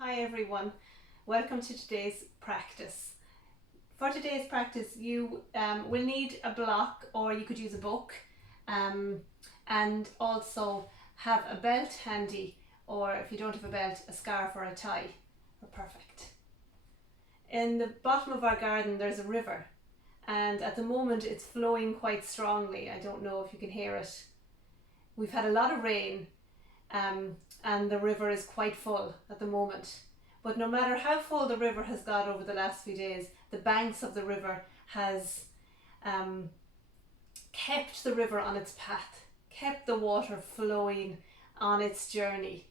Hi everyone, welcome to today's practice. For today's practice you will need a block, or you could use a book, and also have a belt handy, or if you don't have a belt, a scarf or a tie are perfect. In the bottom of our garden there's a river, and at the moment it's flowing quite strongly. I don't know if you can hear it. We've had a lot of rain, and the river is quite full at the moment. But no matter how full the river has got over the last few days, the banks of the river has kept the river on its path, kept the water flowing on its journey.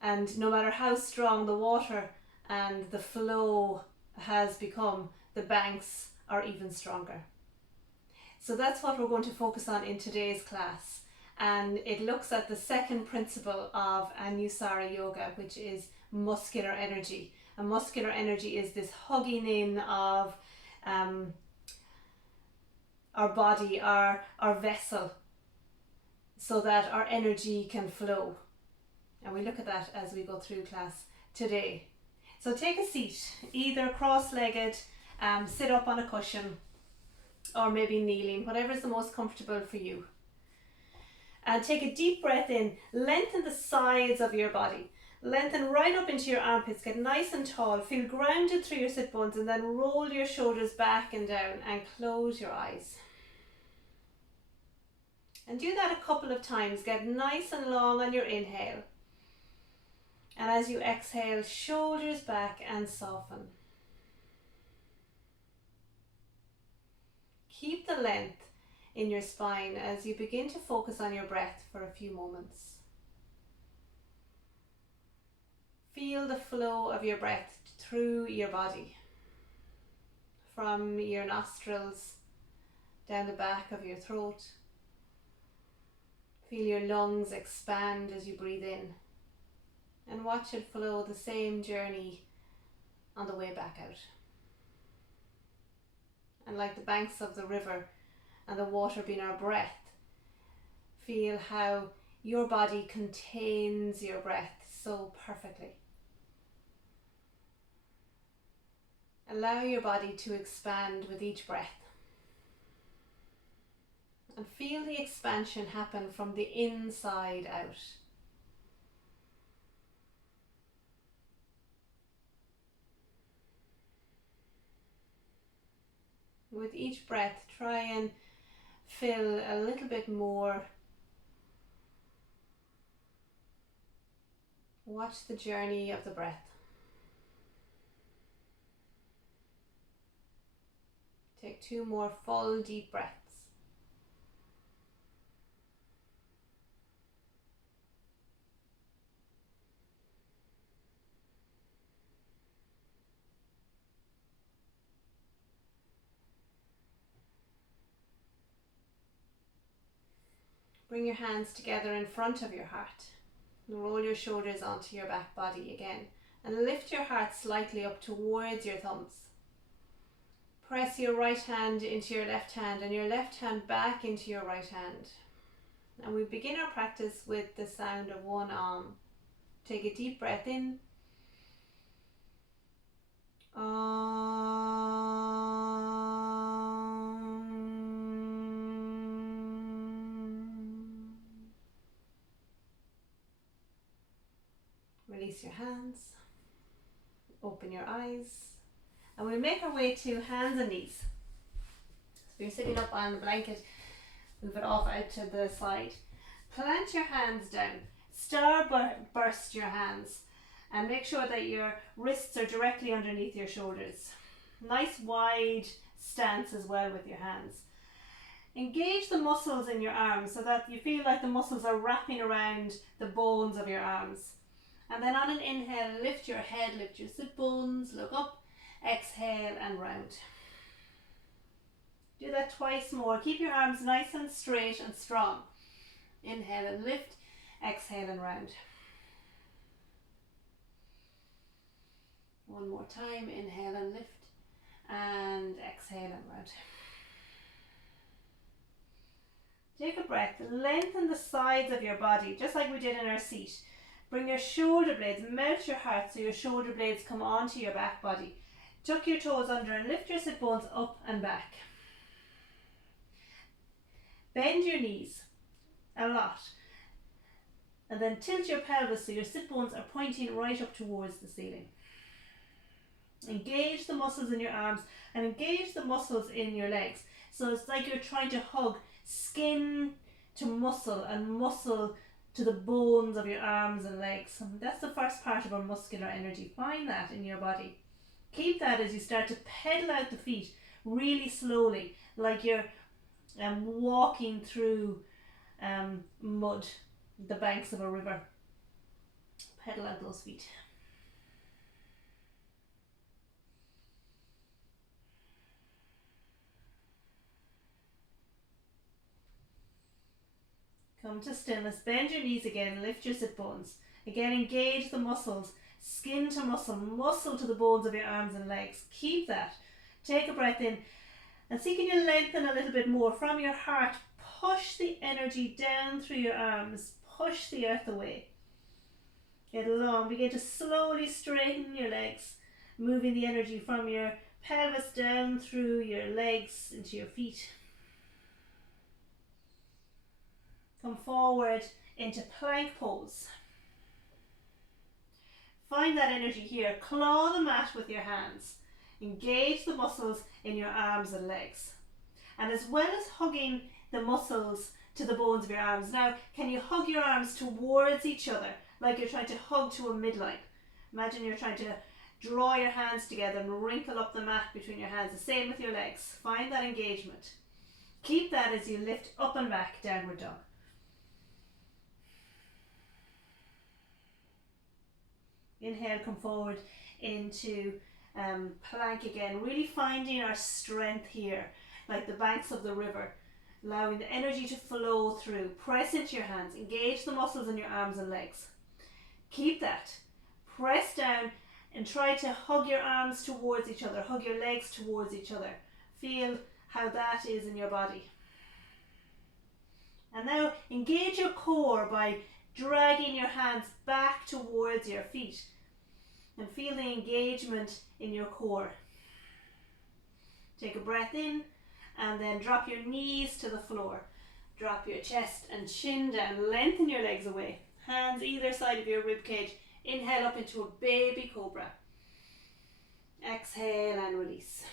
And no matter how strong the water and the flow has become, the banks are even stronger. So that's what we're going to focus on in today's class. And it looks at the second principle of Anusara Yoga, which is muscular energy. And muscular energy is this hugging in of our body, our vessel, so that our energy can flow. And we look at that as we go through class today. So take a seat, either cross-legged, sit up on a cushion, or maybe kneeling, whatever is the most comfortable for you. And take a deep breath in, lengthen the sides of your body. Lengthen right up into your armpits, get nice and tall, feel grounded through your sit bones, and then roll your shoulders back and down and close your eyes. And do that a couple of times, get nice and long on your inhale. And as you exhale, shoulders back and soften. Keep the length in your spine as you begin to focus on your breath for a few moments. Feel the flow of your breath through your body, from your nostrils down the back of your throat. Feel your lungs expand as you breathe in, and watch it flow the same journey on the way back out. And like the banks of the river and the water being our breath, feel how your body contains your breath so perfectly. Allow your body to expand with each breath, and feel the expansion happen from the inside out. With each breath, try and fill a little bit more. Watch the journey of the breath. Take 2 more full deep breaths. Bring your hands together in front of your heart. Roll your shoulders onto your back body again, and lift your heart slightly up towards your thumbs. Press your right hand into your left hand and your left hand back into your right hand. And we begin our practice with the sound of one Om. Take a deep breath in. Release your hands. Open your eyes. And we make our way to hands and knees. So you're sitting up on the blanket, move it off out to the side. Plant your hands down. Starburst your hands. And make sure that your wrists are directly underneath your shoulders. Nice wide stance as well with your hands. Engage the muscles in your arms so that you feel like the muscles are wrapping around the bones of your arms. And then on an inhale, lift your head, lift your sit bones, look up, exhale and round. Do that twice more. Keep your arms nice and straight and strong. Inhale and lift, exhale and round. One more time, inhale and lift, and exhale and round. Take a breath, lengthen the sides of your body, just like we did in our seat. Bring your shoulder blades, melt your heart so your shoulder blades come onto your back body. Tuck your toes under and lift your sit bones up and back. Bend your knees a lot. And then tilt your pelvis so your sit bones are pointing right up towards the ceiling. Engage the muscles in your arms and engage the muscles in your legs. So it's like you're trying to hug skin to muscle and muscle to the bones of your arms and legs. And that's the first part of our muscular energy. Find that in your body. Keep that as you start to pedal out the feet really slowly, like you're walking through mud, the banks of a river. Pedal out those feet. Come to stillness. Bend your knees again. Lift your sit bones. Again, engage the muscles. Skin to muscle. Muscle to the bones of your arms and legs. Keep that. Take a breath in. And see, can you lengthen a little bit more from your heart. Push the energy down through your arms. Push the earth away. Get long. Begin to slowly straighten your legs. Moving the energy from your pelvis down through your legs into your feet. Come forward into plank pose. Find that energy here. Claw the mat with your hands. Engage the muscles in your arms and legs. And as well as hugging the muscles to the bones of your arms, now can you hug your arms towards each other like you're trying to hug to a midline? Imagine you're trying to draw your hands together and wrinkle up the mat between your hands. The same with your legs. Find that engagement. Keep that as you lift up and back, downward dog. Inhale, come forward into plank again, really finding our strength here, like the banks of the river, allowing the energy to flow through. Press into your hands, engage the muscles in your arms and legs. Keep that. Press down and try to hug your arms towards each other, hug your legs towards each other. Feel how that is in your body. And now engage your core by dragging your hands back towards your feet and feel the engagement in your core. Take a breath in and then drop your knees to the floor. Drop your chest and chin down. Lengthen your legs away. Hands either side of your rib cage. Inhale up into a baby cobra. Exhale and release.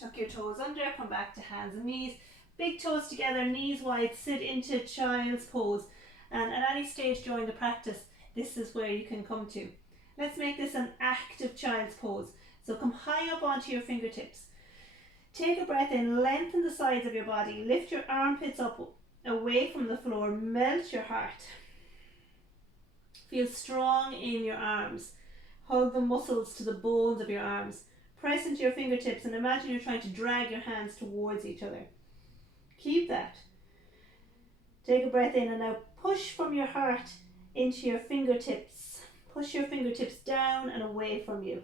Tuck your toes under. Come back to hands and knees. Big toes together, knees wide. Sit into child's pose. And at any stage during the practice, this is where you can come to. Let's make this an active child's pose. So come high up onto your fingertips. Take a breath in, lengthen the sides of your body, lift your armpits up away from the floor, melt your heart. Feel strong in your arms. Hug the muscles to the bones of your arms. Press into your fingertips and imagine you're trying to drag your hands towards each other. Keep that. Take a breath in and now push from your heart into your fingertips. Push your fingertips down and away from you.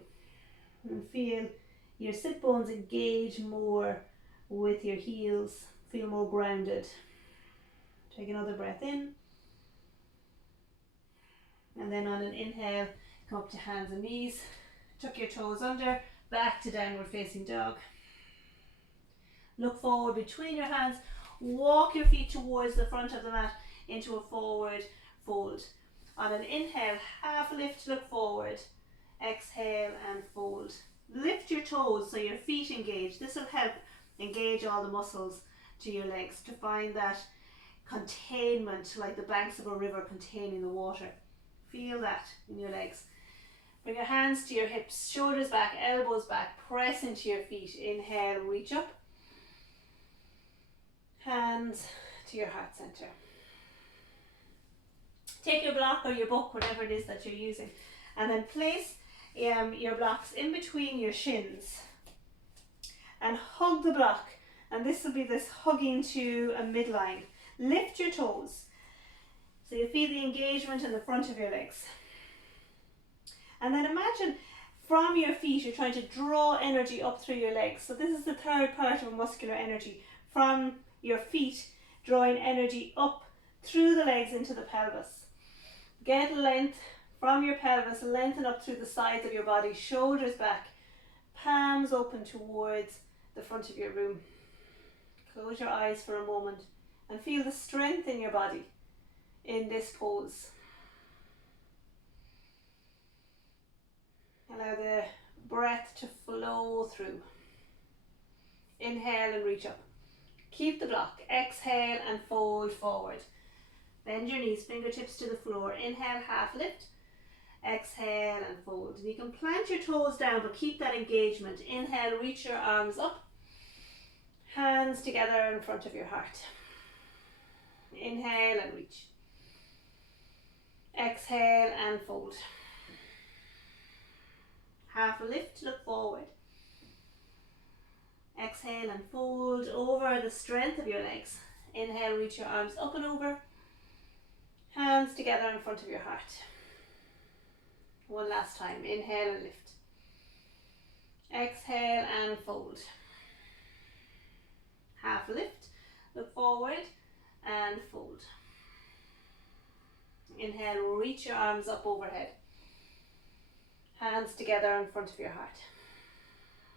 And feel your sit bones engage more with your heels. Feel more grounded. Take another breath in. And then on an inhale, come up to hands and knees. Tuck your toes under, back to downward facing dog. Look forward between your hands. Walk your feet towards the front of the mat into a forward fold. On an inhale, half lift, look forward. Exhale and fold. Lift your toes so your feet engage. This will help engage all the muscles to your legs to find that containment, like the banks of a river containing the water. Feel that in your legs. Bring your hands to your hips, shoulders back, elbows back. Press into your feet. Inhale, reach up. Hands to your heart center. Take your block or your book, whatever it is that you're using, and then place your blocks in between your shins and hug the block. And this will be this hugging to a midline. Lift your toes so you feel the engagement in the front of your legs. And then imagine from your feet you're trying to draw energy up through your legs. So this is the third part of muscular energy. From your feet, drawing energy up through the legs into the pelvis. Get length from your pelvis, lengthen up through the sides of your body, shoulders back, palms open towards the front of your room. Close your eyes for a moment and feel the strength in your body in this pose. Allow the breath to flow through. Inhale and reach up. Keep the block. Exhale and fold forward. Bend your knees, fingertips to the floor. Inhale, half lift. Exhale and fold. And you can plant your toes down, but keep that engagement. Inhale, reach your arms up. Hands together in front of your heart. Inhale and reach. Exhale and fold. Half a lift, look forward. Exhale and fold over the strength of your legs. Inhale, reach your arms up and over. Hands together in front of your heart. One last time. Inhale and lift. Exhale and fold. Half lift, look forward and fold. Inhale, reach your arms up overhead. Hands together in front of your heart.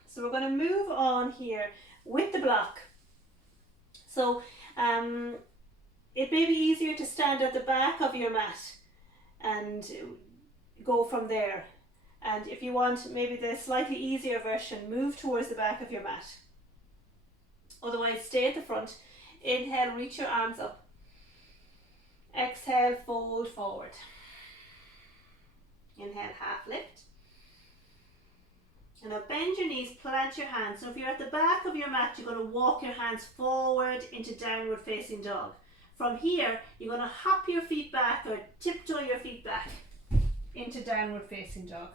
So we're going to move on here with the block. So it may be easier to stand at the back of your mat and go from there. And if you want maybe the slightly easier version, move towards the back of your mat. Otherwise, stay at the front. Inhale, reach your arms up. Exhale, fold forward. Inhale, half lift. And now bend your knees, plant your hands. So if you're at the back of your mat, you're going to walk your hands forward into downward facing dog. From here, you're going to hop your feet back or tiptoe your feet back into downward facing dog.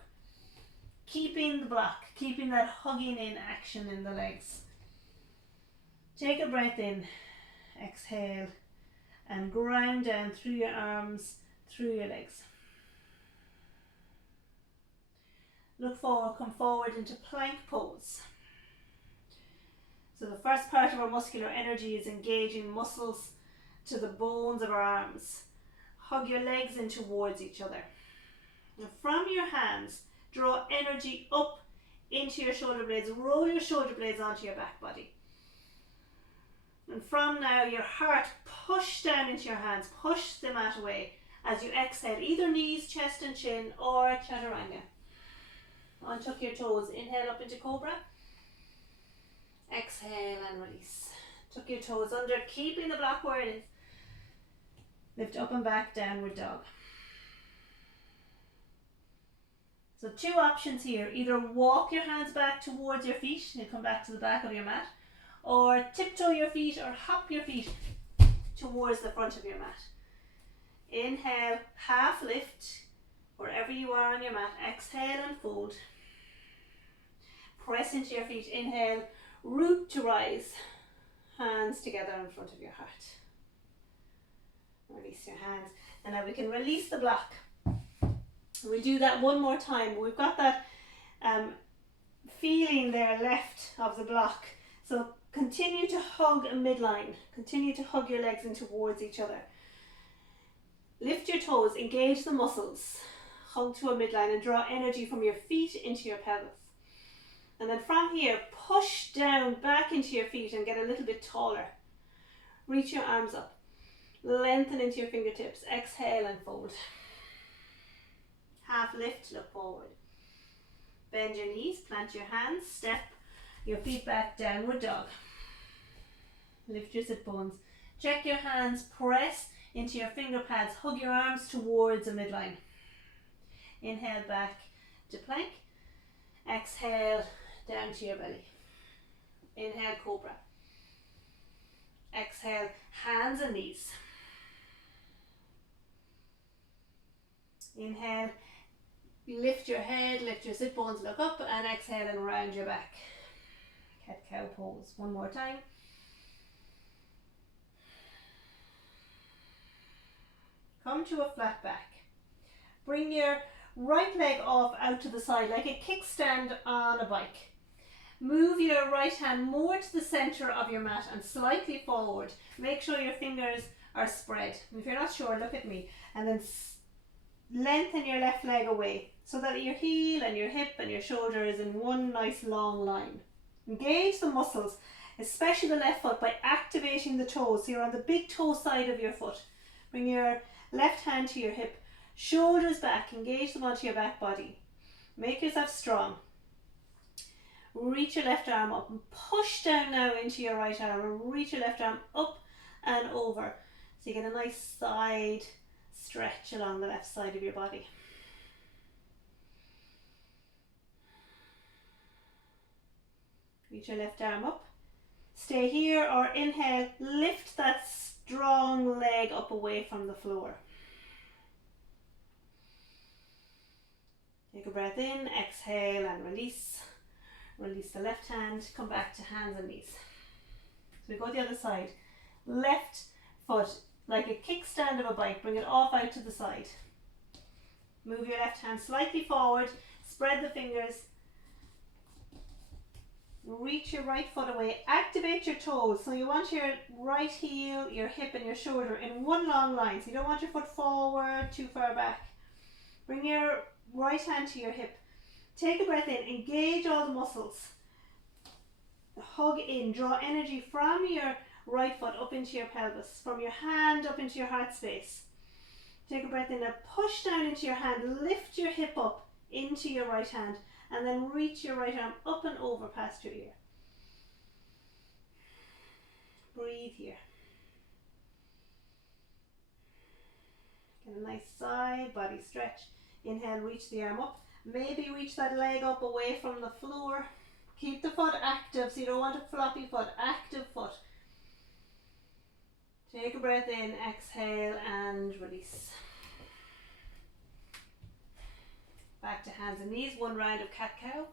Keeping the block, keeping that hugging in action in the legs. Take a breath in, exhale, and ground down through your arms, through your legs. Look forward, come forward into plank pose. So the first part of our muscular energy is engaging muscles to the bones of our arms. Hug your legs in towards each other. Now from your hands, draw energy up into your shoulder blades. Roll your shoulder blades onto your back body. And from now, your heart, push down into your hands, push the mat away as you exhale, either knees, chest and chin, or chaturanga. Untuck your toes, inhale up into cobra. Exhale and release. Tuck your toes under, keeping the block where it is. Lift up and back, downward dog. So two options here, either walk your hands back towards your feet and come back to the back of your mat, or tiptoe your feet or hop your feet towards the front of your mat. Inhale, half lift, wherever you are on your mat. Exhale and fold. Press into your feet. Inhale, root to rise. Hands together in front of your heart. Release your hands. And now we can release the block. We'll do that one more time. We've got that feeling there left of the block. So continue to hug a midline. Continue to hug your legs in towards each other. Lift your toes, engage the muscles. Hug to a midline and draw energy from your feet into your pelvis. And then from here, push down back into your feet and get a little bit taller. Reach your arms up. Lengthen into your fingertips. Exhale and fold. Half lift, look forward. Bend your knees, plant your hands, step your feet back, downward dog. Lift your sit bones. Check your hands, press into your finger pads, hug your arms towards a midline. Inhale back to plank. Exhale down to your belly. Inhale, cobra. Exhale, hands and knees. Inhale, lift your head, lift your sit bones, look up, and exhale and round your back. Cat-cow pose. One more time. Come to a flat back. Bring your right leg off out to the side like a kickstand on a bike. Move your right hand more to the center of your mat and slightly forward. Make sure your fingers are spread. If you're not sure, look at me. And then Lengthen your left leg away so that your heel and your hip and your shoulder is in one nice long line. Engage the muscles, especially the left foot, by activating the toes. So you're on the big toe side of your foot. Bring your left hand to your hip, shoulders back, engage them onto your back body. Make yourself strong. Reach your left arm up and push down now into your right arm, and reach your left arm up and over. So you get a nice side stretch along the left side of your body. Reach your left arm up. Stay here, or inhale, lift that strong leg up away from the floor. Take a breath in, exhale and release. Release the left hand, come back to hands and knees. So we go the other side. Left foot, like a kickstand of a bike, bring it off out to the side. Move your left hand slightly forward, spread the fingers. Reach your right foot away, activate your toes. So you want your right heel, your hip and your shoulder in one long line. So you don't want your foot forward, too far back. Bring your right hand to your hip. Take a breath in, engage all the muscles. Hug in, draw energy from your right foot up into your pelvis, from your hand up into your heart space. Take a breath in, now push down into your hand, lift your hip up into your right hand, and then reach your right arm up and over past your ear. Breathe here. Get a nice side body stretch. Inhale, reach the arm up. Maybe reach that leg up away from the floor. Keep the foot active, so you don't want a floppy foot, active foot. Take a breath in, exhale and release. Back to hands and knees, one round of cat-cow.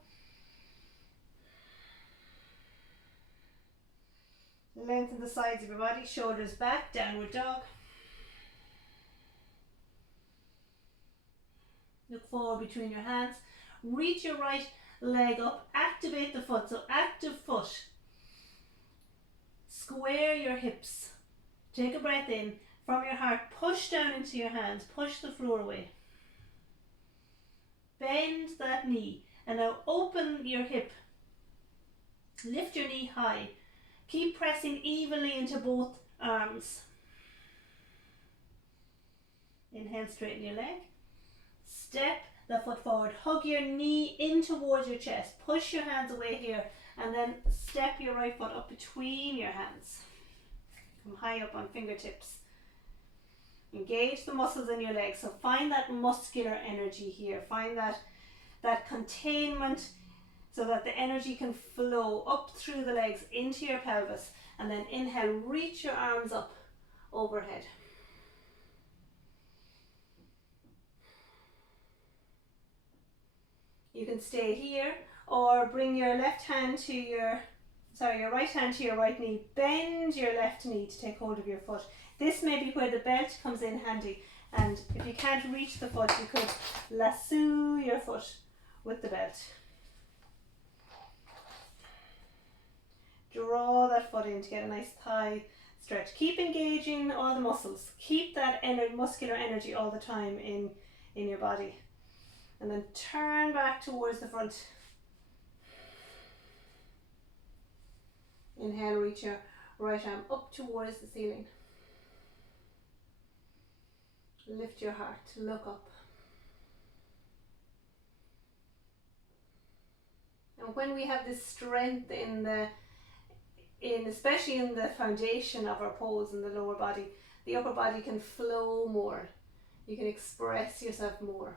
Lengthen the sides of your body, shoulders back, downward dog. Look forward between your hands. Reach your right leg up, activate the foot, so active foot. Square your hips. Take a breath in from your heart, push down into your hands, push the floor away. Bend that knee and now open your hip. Lift your knee high. Keep pressing evenly into both arms. Inhale, straighten your leg. Step the foot forward. Hug your knee in towards your chest. Push your hands away here and then step your right foot up between your hands. Come high up on fingertips. Engage the muscles in your legs. So find that muscular energy here. Find that containment so that the energy can flow up through the legs into your pelvis. And then inhale, reach your arms up overhead. You can stay here or bring your right hand to your right knee. Bend your left knee to take hold of your foot. This may be where the belt comes in handy, and if you can't reach the foot, you could lasso your foot with the belt. Draw that foot in to get a nice thigh stretch. Keep engaging all the muscles. Keep that muscular energy all the time in your body. And then turn back towards the front. Inhale, reach your right arm up towards the ceiling. Lift your heart, look up. And when we have this strength especially in the foundation of our pose in the lower body, the upper body can flow more. You can express yourself more.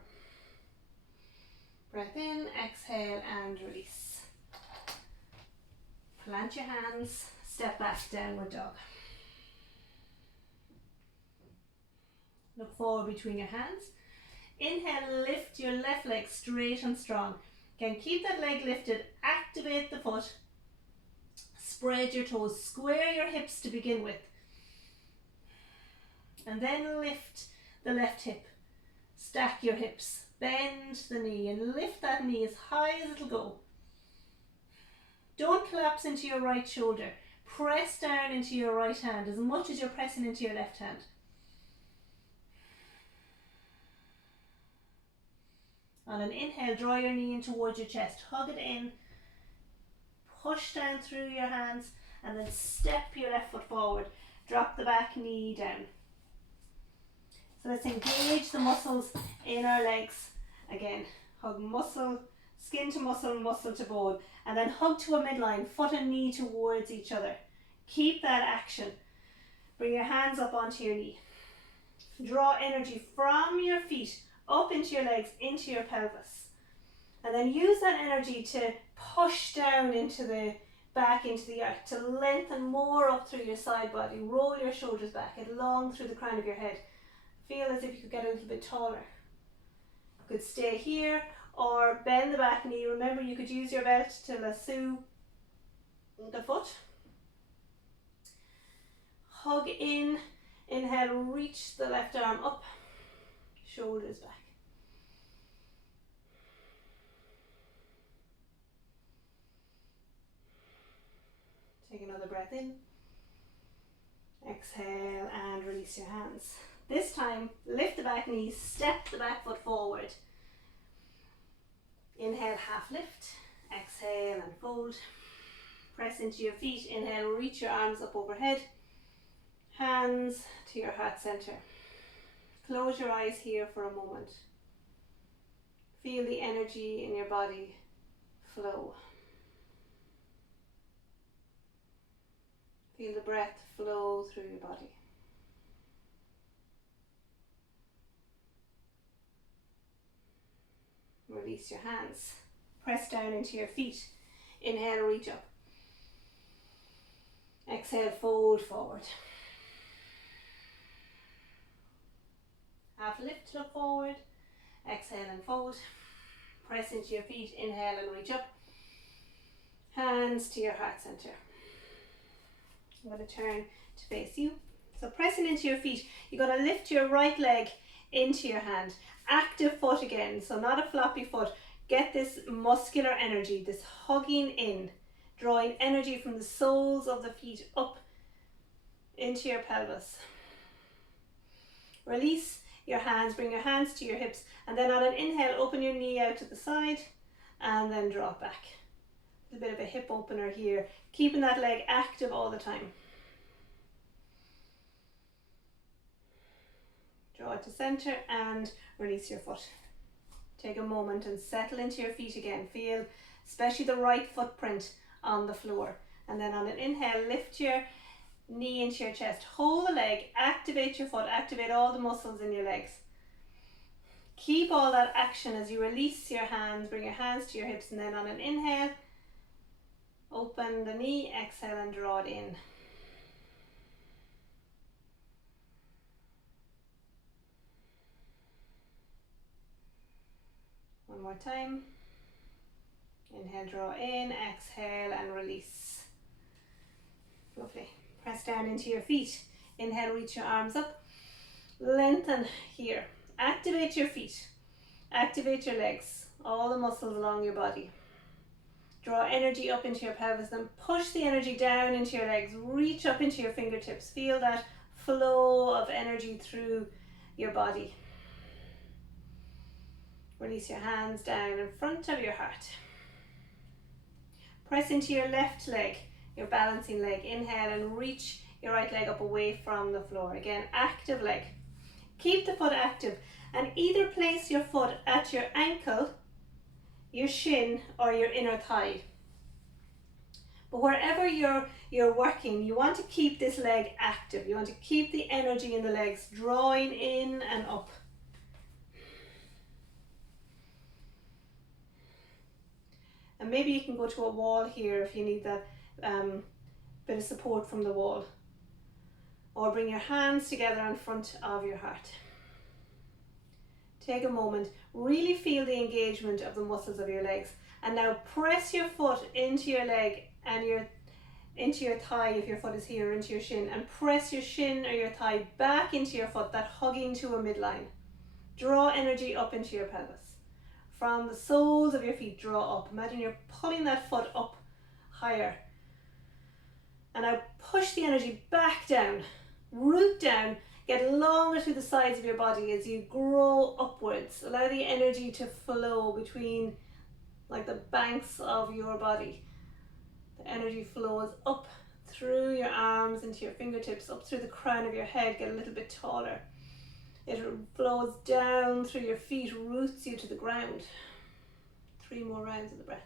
Breath in, exhale and release. Plant your hands, step back, downward dog. Look forward between your hands. Inhale, lift your left leg straight and strong. Again, keep that leg lifted, activate the foot, spread your toes, square your hips to begin with. And then lift the left hip, stack your hips, bend the knee and lift that knee as high as it'll go. Don't collapse into your right shoulder. Press down into your right hand as much as you're pressing into your left hand. On an inhale, draw your knee in towards your chest, hug it in, push down through your hands, and then step your left foot forward. Drop the back knee down. So let's engage the muscles in our legs. Again, hug muscle, skin to muscle, muscle to bone, and then hug to a midline, foot and knee towards each other. Keep that action. Bring your hands up onto your knee. Draw energy from your feet up into your legs, into your pelvis. And then use that energy to push down into the back, into the earth, to lengthen more up through your side body. Roll your shoulders back, and long through the crown of your head. Feel as if you could get a little bit taller. You could stay here or bend the back knee. Remember, you could use your belt to lasso the foot. Hug in. Inhale, reach the left arm up. Shoulders back. Take another breath in. Exhale and release your hands. This time, lift the back knee, step the back foot forward. Inhale, half lift. Exhale and fold. Press into your feet. Inhale, reach your arms up overhead. Hands to your heart center. Close your eyes here for a moment. Feel the energy in your body flow. Feel the breath flow through your body. Release your hands. Press down into your feet. Inhale, reach up. Exhale, fold forward. Half lift, look forward. Exhale and fold. Press into your feet. Inhale and reach up. Hands to your heart center. I'm going to turn to face you. So pressing into your feet, you're going to lift your right leg into your hand. Active foot again, so not a floppy foot. Get this muscular energy, this hugging in, drawing energy from the soles of the feet up into your pelvis. Release your hands, bring your hands to your hips, and then on an inhale, open your knee out to the side and then drop back. A bit of a hip opener here, keeping that leg active all the time. Draw it to center and release your foot. Take a moment and settle into your feet again. Feel especially the right footprint on the floor. And then on an inhale, lift your knee into your chest. Hold the leg, activate your foot, activate all the muscles in your legs. Keep all that action as you release your hands, bring your hands to your hips, and then on an inhale, open the knee, exhale and draw it in. One more time. Inhale, draw in, exhale and release. Lovely. Press down into your feet. Inhale, reach your arms up. Lengthen here. Activate your feet. Activate your legs. All the muscles along your body. Draw energy up into your pelvis, then push the energy down into your legs. Reach up into your fingertips. Feel that flow of energy through your body. Release your hands down in front of your heart. Press into your left leg, your balancing leg. Inhale and reach your right leg up away from the floor. Again, active leg. Keep the foot active and either place your foot at your ankle, your shin, or your inner thigh. But wherever you're working, you want to keep this leg active. You want to keep the energy in the legs, drawing in and up. And maybe you can go to a wall here if you need that bit of support from the wall. Or bring your hands together in front of your heart. Take a moment, really feel the engagement of the muscles of your legs. And now press your foot into your leg and into your thigh if your foot is here, into your shin. And press your shin or your thigh back into your foot, that hugging to a midline. Draw energy up into your pelvis. From the soles of your feet, draw up. Imagine you're pulling that foot up higher. And now push the energy back down, root down, Get longer through the sides of your body as you grow upwards. Allow the energy to flow between like the banks of your body. The energy flows up through your arms into your fingertips, up through the crown of your head, get a little bit taller. It flows down through your feet, roots you to the ground. 3 more rounds of the breath.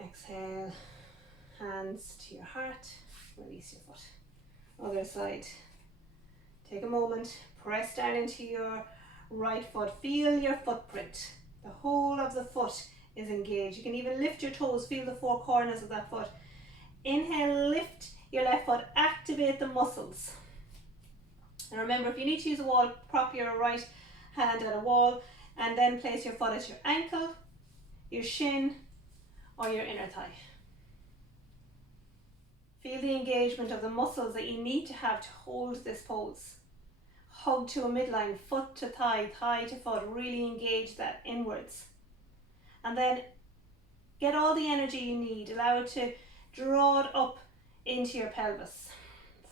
Exhale, hands to your heart, release your foot. Other side. Take a moment, press down into your right foot, feel your footprint. The whole of the foot is engaged. You can even lift your toes, feel the 4 corners of that foot. Inhale, lift your left foot, activate the muscles. And remember, if you need to use a wall, prop your right hand at a wall and then place your foot at your ankle, your shin, or your inner thigh. Feel the engagement of the muscles that you need to have to hold this pose. Hug to a midline, foot to thigh, thigh to foot, really engage that inwards. And then get all the energy you need, allow it to draw it up into your pelvis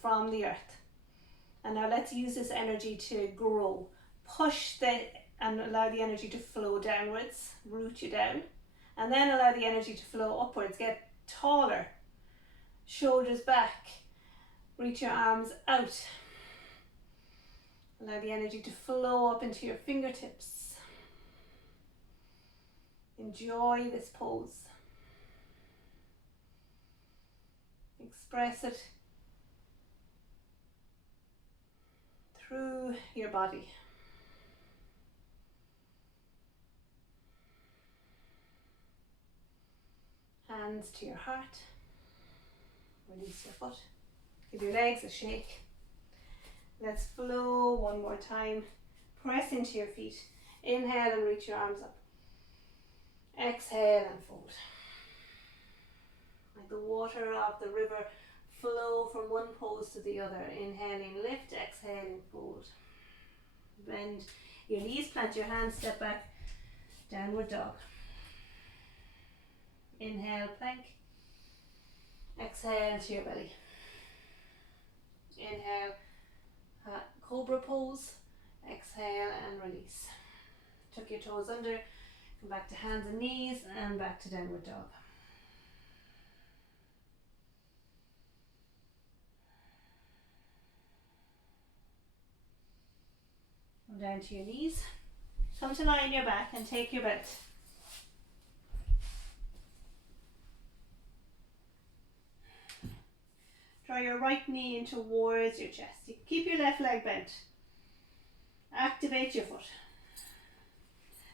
from the earth. And now let's use this energy to grow. Push and allow the energy to flow downwards, root you down. And then allow the energy to flow upwards, get taller. Shoulders back, reach your arms out. Allow the energy to flow up into your fingertips. Enjoy this pose. Express it through your body. Hands to your heart. Release your foot. Give your legs a shake. Let's flow one more time. Press into your feet. Inhale and reach your arms up. Exhale and fold. Like the water of the river, flow from one pose to the other. Inhaling, lift, exhaling, fold. Bend your knees, plant your hands, step back, downward dog. Inhale, plank. Exhale to your belly. Inhale, cobra pose. Exhale and release. Tuck your toes under, come back to hands and knees and back to downward dog. Come down to your knees. Come to lie on your back and take your belt. Draw your right knee in towards your chest. You keep your left leg bent. Activate your foot.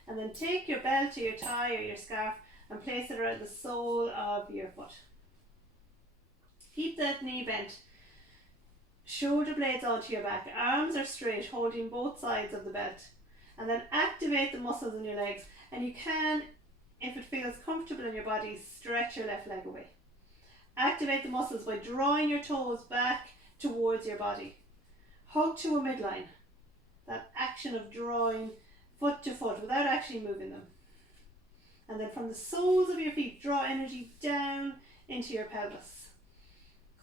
And then take your belt or your tie or your scarf and place it around the sole of your foot. Keep that knee bent. Shoulder blades onto your back. Arms are straight, holding both sides of the belt. And then activate the muscles in your legs. And you can, if it feels comfortable in your body, stretch your left leg away. Activate the muscles by drawing your toes back towards your body. Hug to a midline. That action of drawing foot to foot without actually moving them. And then from the soles of your feet, draw energy down into your pelvis.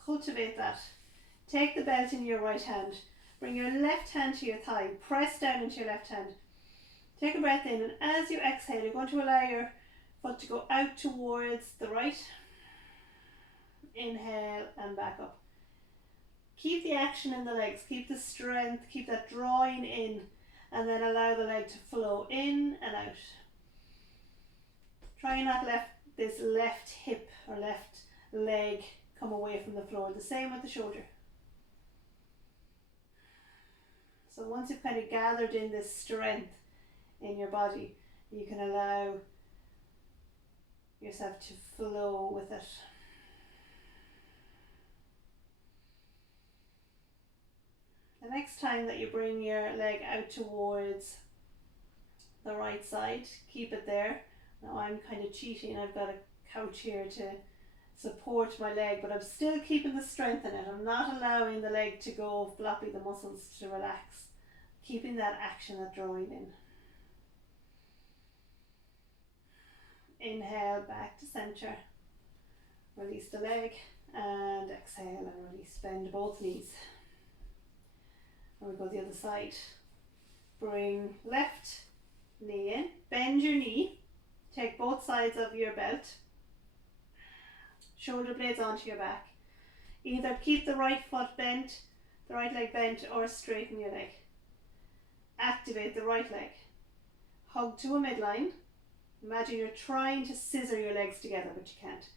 Cultivate that. Take the belt in your right hand. Bring your left hand to your thigh. Press down into your left hand. Take a breath in, and as you exhale, you're going to allow your foot to go out towards the right. Inhale and back up. Keep the action in the legs, keep the strength, keep that drawing in, and then allow the leg to flow in and out. Try and not let this left hip or left leg come away from the floor. The same with the shoulder. So once you've kind of gathered in this strength in your body, you can allow yourself to flow with it. The next time that you bring your leg out towards the right side, keep it there. Now I'm kind of cheating, I've got a couch here to support my leg, but I'm still keeping the strength in it. I'm not allowing the leg to go floppy, the muscles to relax. Keeping that action, that drawing in. Inhale back to center. Release the leg and exhale and release. Bend both knees. And we go the other side. Bring left knee in. Bend your knee. Take both sides of your belt. Shoulder blades onto your back. Either keep the right foot bent, the right leg bent, or straighten your leg. Activate the right leg. Hug to a midline. Imagine you're trying to scissor your legs together, but you can't.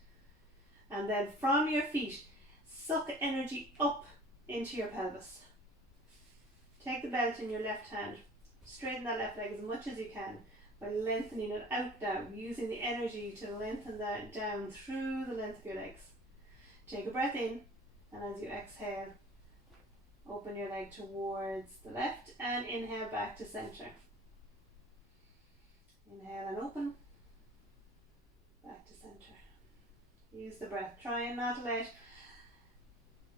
And then from your feet, suck energy up into your pelvis. Take the belt in your left hand. Straighten that left leg as much as you can by lengthening it out down, using the energy to lengthen that down through the length of your legs. Take a breath in, and as you exhale, open your leg towards the left and inhale back to center. Inhale and open, back to center. Use the breath. Try and not let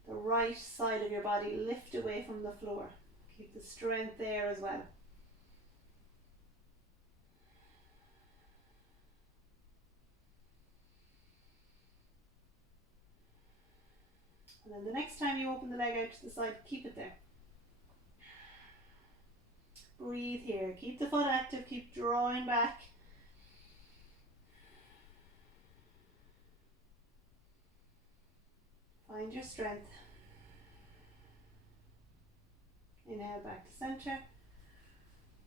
the right side of your body lift away from the floor. Keep the strength there as well. And then the next time you open the leg out to the side, keep it there. Breathe here. Keep the foot active. Keep drawing back. Find your strength. Inhale back to center.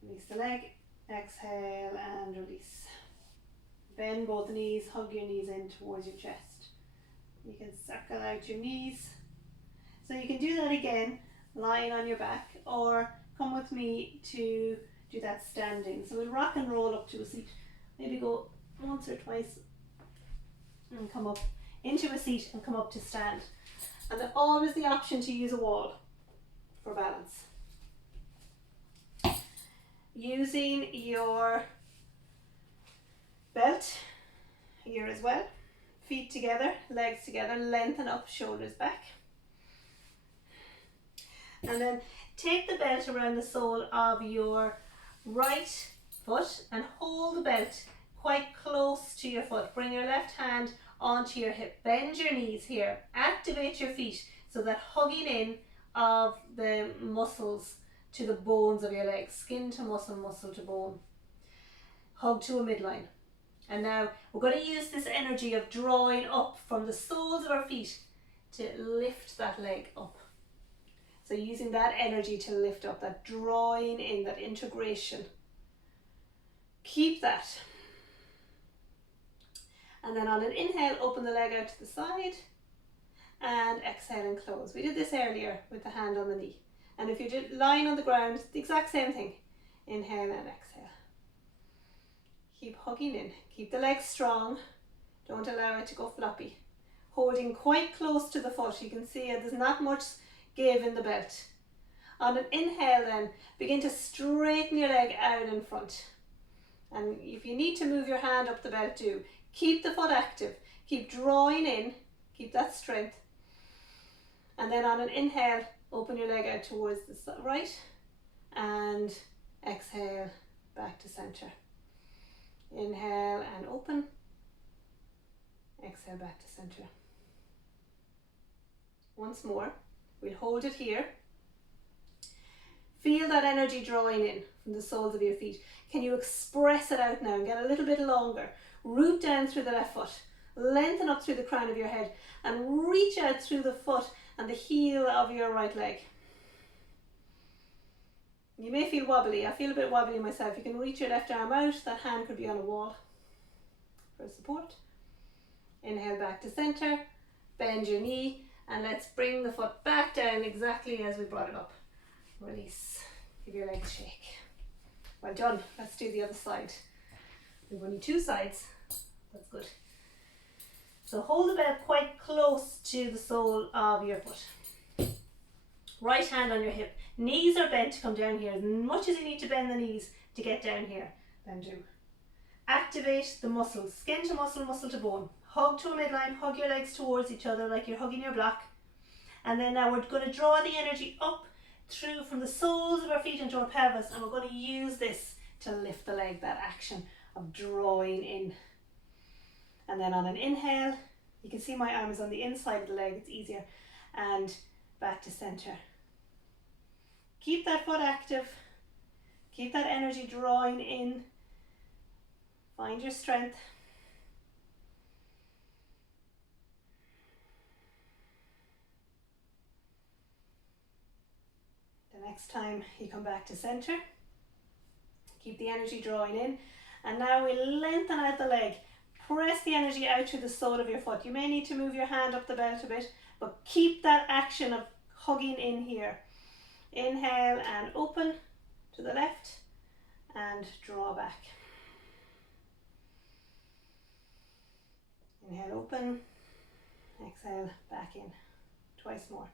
Release the leg. Exhale and release. Bend both knees. Hug your knees in towards your chest. You can circle out your knees. So you can do that again, lying on your back, or come with me to do that standing. So we'll rock and roll up to a seat. Maybe go once or twice and come up into a seat and come up to stand. And there's always the option to use a wall for balance. Using your belt here as well. Feet together, legs together, lengthen up, shoulders back. And then take the belt around the sole of your right foot and hold the belt quite close to your foot. Bring your left hand onto your hip. Bend your knees here. Activate your feet so that hugging in of the muscles to the bones of your legs. Skin to muscle, muscle to bone. Hug to a midline. And now we're going to use this energy of drawing up from the soles of our feet to lift that leg up. So using that energy to lift up, that drawing in, that integration. Keep that. And then on an inhale, open the leg out to the side and exhale and close. We did this earlier with the hand on the knee. And if you're lying on the ground, the exact same thing. Inhale and exhale. Keep hugging in. Keep the legs strong. Don't allow it to go floppy. Holding quite close to the foot. You can see there's not much give in the belt. On an inhale then, begin to straighten your leg out in front. And if you need to move your hand up the belt, do. Keep the foot active. Keep drawing in. Keep that strength. And then on an inhale, open your leg out towards the right. And exhale back to center. Inhale and open. Exhale back to center. Once more, we'll hold it here. Feel that energy drawing in from the soles of your feet. Can you express it out now and get a little bit longer? Root down through the left foot. Lengthen up through the crown of your head and reach out through the foot and the heel of your right leg. You may feel wobbly. I feel a bit wobbly myself. You can reach your left arm out. That hand could be on a wall for support. Inhale back to center. Bend your knee and let's bring the foot back down exactly as we brought it up. Release. Give your legs a shake. Well done. Let's do the other side. We've only two sides. That's good. So hold the belt quite close to the sole of your foot. Right hand on your hip. Knees are bent to come down here. As much as you need to bend the knees to get down here, then do. Activate the muscles. Skin to muscle, muscle to bone. Hug to a midline. Hug your legs towards each other like you're hugging your block. And then now we're going to draw the energy up through from the soles of our feet into our pelvis. And we're going to use this to lift the leg, that action of drawing in. And then on an inhale, You can see my arm is on the inside of the leg, it's easier. And back to center. Keep that foot active. Keep that energy drawing in. Find your strength. The next time you come back to center, keep the energy drawing in. And now we lengthen out the leg. Press the energy out to the sole of your foot. You may need to move your hand up the belt a bit, but keep that action of hugging in here. Inhale and open to the left and draw back. Inhale, open. Exhale, back in. Twice more.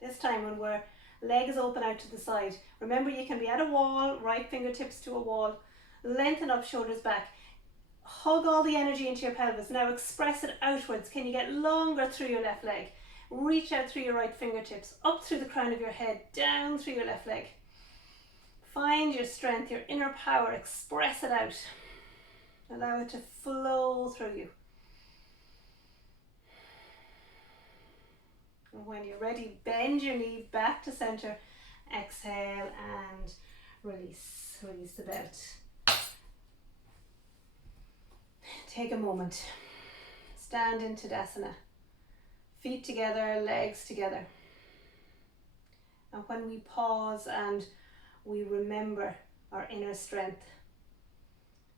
This time when we're leg is open out to the side, remember you can be at a wall, right fingertips to a wall, lengthen up, shoulders back. Hug all the energy into your pelvis. Now express it outwards. Can you get longer through your left leg? Reach out through your right fingertips, up through the crown of your head, down through your left leg. Find your strength, your inner power. Express it out. Allow it to flow through you. And when you're ready, bend your knee back to center. Exhale and release. Release the belt. Take a moment. Stand in Tadasana. Feet together, legs together. And when we pause and we remember our inner strength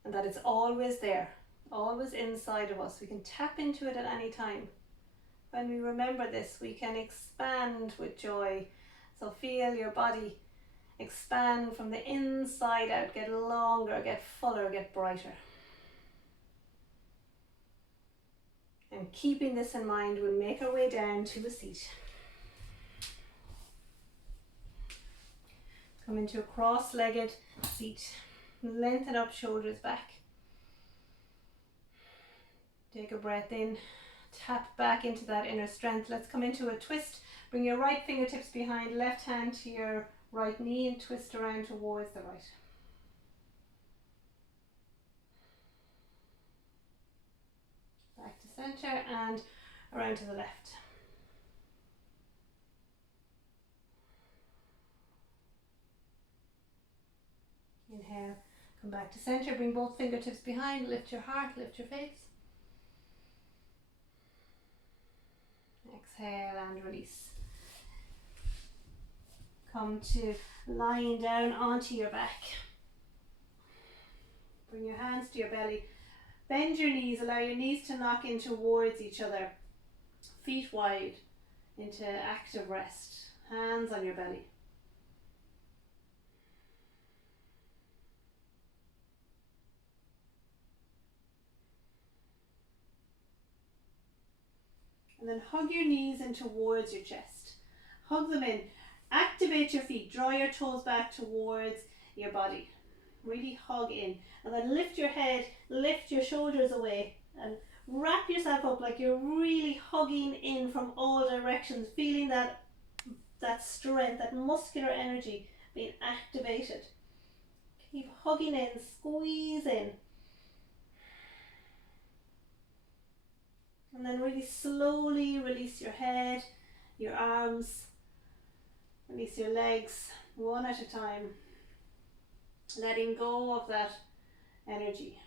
and that it's always there, always inside of us, we can tap into it at any time. When we remember this, we can expand with joy. So feel your body expand from the inside out, get longer, get fuller, get brighter. And keeping this in mind, we'll make our way down to a seat. Come into a cross-legged seat. Lengthen up, shoulders back. Take a breath in. Tap back into that inner strength. Let's come into a twist. Bring your right fingertips behind, left hand to your right knee and twist around towards the right. Back to center and around to the left. Inhale, come back to center, bring both fingertips behind, lift your heart, lift your face. Exhale and release. Come to lying down onto your back. Bring your hands to your belly. Bend your knees, allow your knees to knock in towards each other. Feet wide into active rest. Hands on your belly. And then hug your knees in towards your chest. Hug them in. Activate your feet. Draw your toes back towards your body. Really hug in. And then lift your head, lift your shoulders away and wrap yourself up like you're really hugging in from all directions, feeling that strength, that muscular energy being activated. Keep hugging in, squeeze in. And then really slowly release your head, your arms, release your legs one at a time, letting go of that energy.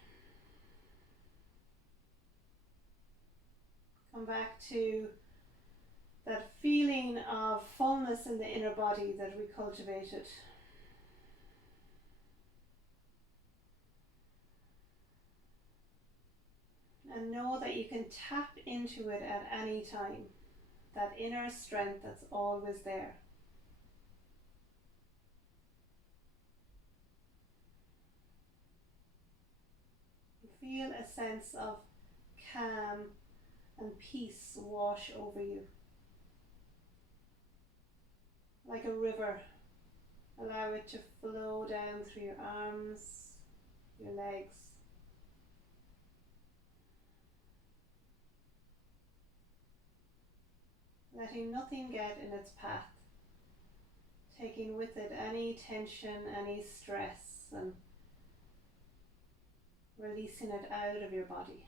Come back to that feeling of fullness in the inner body that we cultivated. And know that you can tap into it at any time. That inner strength that's always there. Feel a sense of calm and peace wash over you. Like a river. Allow it to flow down through your arms, your legs. Letting nothing get in its path. Taking with it any tension, any stress, and releasing it out of your body.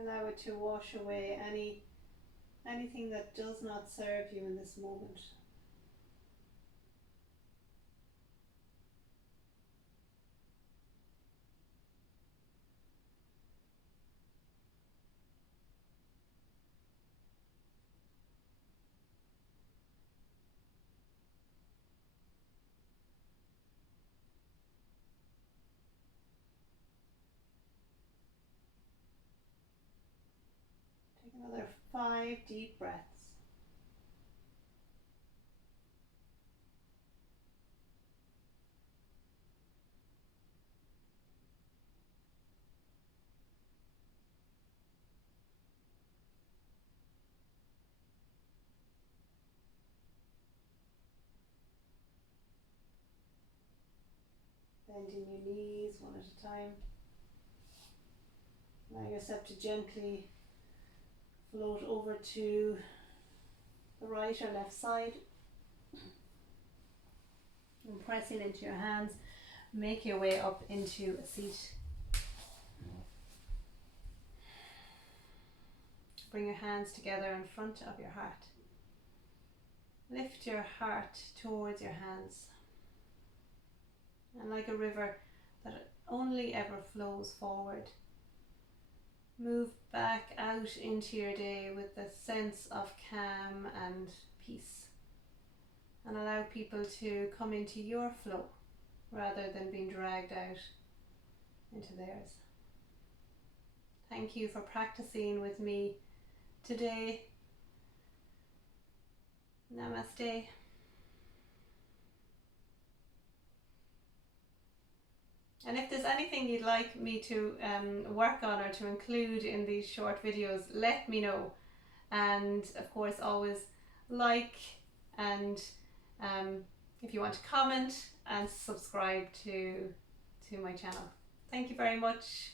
Allow it to wash away anything that does not serve you in this moment. Take another 5 deep breaths. Bending your knees one at a time. Allow yourself to gently float over to the right or left side. And pressing into your hands, make your way up into a seat. Bring your hands together in front of your heart. Lift your heart towards your hands. And like a river that only ever flows forward, move back out into your day with a sense of calm and peace. And allow people to come into your flow rather than being dragged out into theirs. Thank you for practicing with me today. Namaste. And if there's anything you'd like me to work on or to include in these short videos, let me know. And of course, always like, and if you want to comment and subscribe to my channel. Thank you very much.